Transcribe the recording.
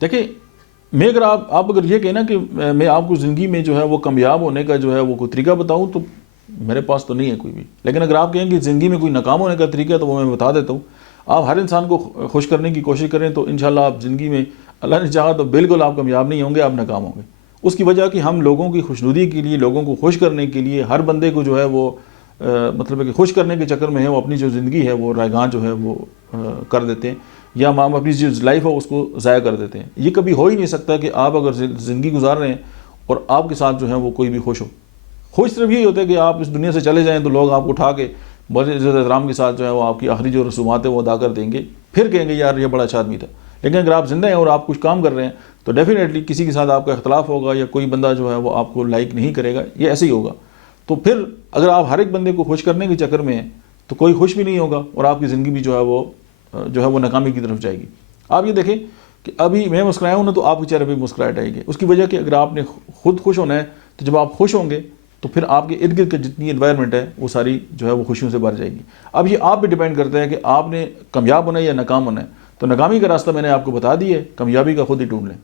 دیکھیں میں اگر آپ اگر یہ کہنا کہ میں آپ کو زندگی میں جو ہے وہ کامیاب ہونے کا جو ہے وہ کوئی طریقہ بتاؤں تو میرے پاس تو نہیں ہے کوئی بھی. لیکن اگر آپ کہیں کہ زندگی میں کوئی ناکام ہونے کا طریقہ ہے تو وہ میں بتا دیتا ہوں. آپ ہر انسان کو خوش کرنے کی کوشش کریں تو انشاءاللہ آپ زندگی میں اللہ نے چاہا تو بالکل آپ کامیاب نہیں ہوں گے, آپ ناکام ہوں گے. اس کی وجہ کہ ہم لوگوں کی خوشنودی کے لیے, لوگوں کو خوش کرنے کے لیے, ہر بندے کو جو ہے وہ مطلب ہے کہ خوش کرنے کے چکر میں ہے وہ اپنی جو زندگی ہے وہ رائگاں جو ہے وہ کر دیتے ہیں, یا ہم اپنی جو لائف ہے اس کو ضائع کر دیتے ہیں. یہ کبھی ہو ہی نہیں سکتا کہ آپ اگر زندگی گزار رہے ہیں اور آپ کے ساتھ جو ہے وہ کوئی بھی خوش ہو. خوش صرف یہی ہوتا ہے کہ آپ اس دنیا سے چلے جائیں تو لوگ آپ کو اٹھا کے بڑے عزت احترام کے ساتھ جو ہے وہ آپ کی آخری جو رسومات ہے وہ ادا کر دیں گے, پھر کہیں گے یار یہ بڑا اچھا آدمی تھا. لیکن اگر آپ زندہ ہیں اور آپ کچھ کام کر رہے ہیں تو ڈیفینیٹلی کسی کے ساتھ آپ کا اختلاف ہوگا یا کوئی بندہ جو ہے وہ آپ کو لائک نہیں کرے گا, یہ ایسے ہی ہوگا. تو پھر اگر آپ ہر ایک بندے کو خوش کرنے کے چکر میں ہیں تو کوئی خوش بھی نہیں ہوگا اور آپ کی زندگی بھی جو ہے وہ ناکامی کی طرف جائے گی. آپ یہ دیکھیں کہ ابھی میں مسکرایا ہوں نا تو آپ کے چہرے پہ مسکراہٹ آئے گی. اس کی وجہ کہ اگر آپ نے خود خوش ہونا ہے تو جب آپ خوش ہوں گے تو پھر آپ کے ارد گرد کی جتنی انوائرمنٹ ہے وہ ساری جو ہے وہ خوشیوں سے بھر جائے گی. اب یہ آپ پہ ڈیپینڈ کرتا ہے کہ آپ نے کامیاب ہونا ہے یا ناکام ہونا ہے. تو ناکامی کا راستہ میں نے آپ کو بتا دی ہے, کامیابی کا خود ہی ڈھونڈ لیں.